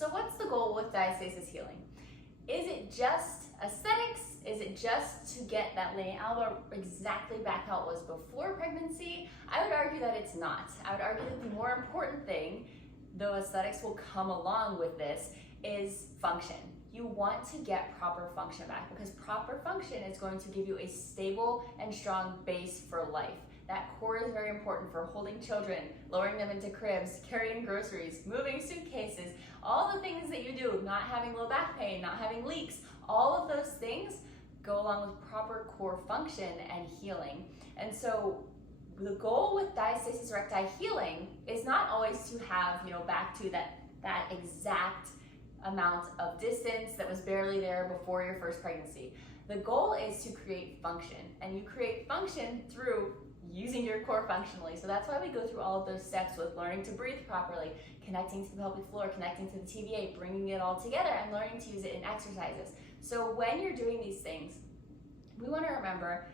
So what's the goal with diastasis healing? Is it just aesthetics? Is it just to get that leaning elbow exactly back how it was before pregnancy? I would argue that it's not. I would argue that the more important thing, though aesthetics will come along with this, is function. You want to get proper function back because proper function is going to give you a stable and strong base for life. That core is very important for holding children, lowering them into cribs, carrying groceries, moving suitcases, all the things that you do, not having low back pain, not having leaks, all of those things go along with proper core function and healing. And so the goal with diastasis recti healing is not always to have, back to that exact amount of distance that was barely there before your first pregnancy. The goal is to create function, and you create function through using your core functionally. So that's why we go through all of those steps with learning to breathe properly, connecting to the pelvic floor, connecting to the TVA, bringing it all together and learning to use it in exercises. So when you're doing these things, we want to remember,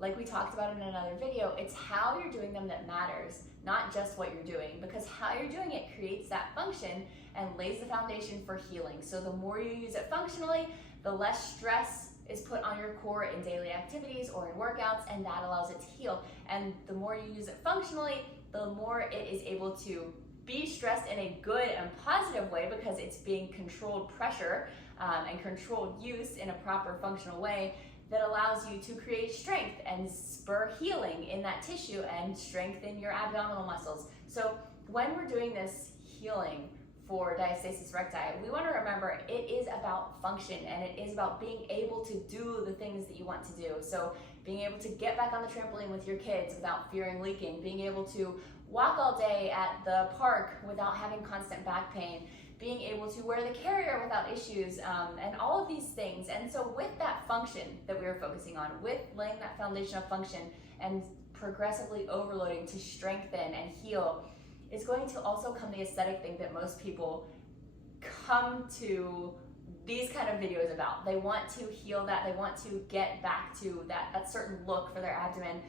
like we talked about in another video, it's how you're doing them that matters, not just what you're doing, because how you're doing it creates that function and lays the foundation for healing. So the more you use it functionally, the less stress is put on your core in daily activities or in workouts, and that allows it to heal. And the more you use it functionally, the more it is able to be stressed in a good and positive way because it's being controlled pressure and controlled use in a proper functional way that allows you to create strength and spur healing in that tissue and strengthen your abdominal muscles. So when we're doing this healing for diastasis recti, we want to remember it is about function and it is about being able to do the things that you want to do. So being able to get back on the trampoline with your kids without fearing leaking, being able to walk all day at the park without having constant back pain, being able to wear the carrier without issues, and all of these things. And so with that function that we were focusing on, with laying that foundation of function and progressively overloading to strengthen and heal, is going to also come the aesthetic thing that most people come to these kind of videos about. They want to heal that, they want to get back to that certain look for their abdomen,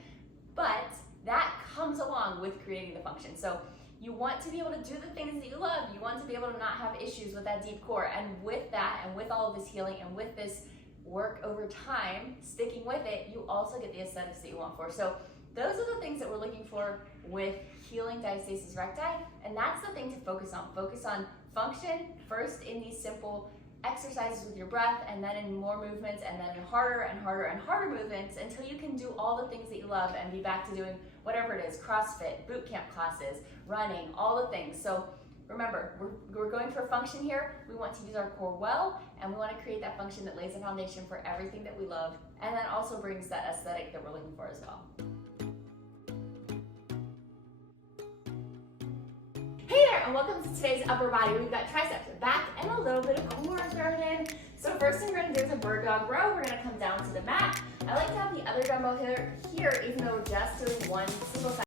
but that comes along with creating the function. So you want to be able to do the things that you love. You want to be able to not have issues with that deep core. And with that, and with all of this healing, and with this work over time, sticking with it, you also get the aesthetics that you want for. So those are the things that we're looking for with healing diastasis recti, and that's the thing to focus on. Focus on function first in these simple exercises with your breath, and then in more movements, and then in harder and harder and harder movements until you can do all the things that you love and be back to doing whatever it is, CrossFit, boot camp classes, running, all the things. So remember, we're going for function here. We want to use our core well, and we want to create that function that lays the foundation for everything that we love, and then also brings that aesthetic that we're looking for as well. Hey there, and welcome to today's upper body. We've got triceps, back, and a little bit of core thrown in. So first thing we're going to do is a bird dog row. We're going to come down to the mat. I like to have the other dumbbell here even though we're just doing one single side.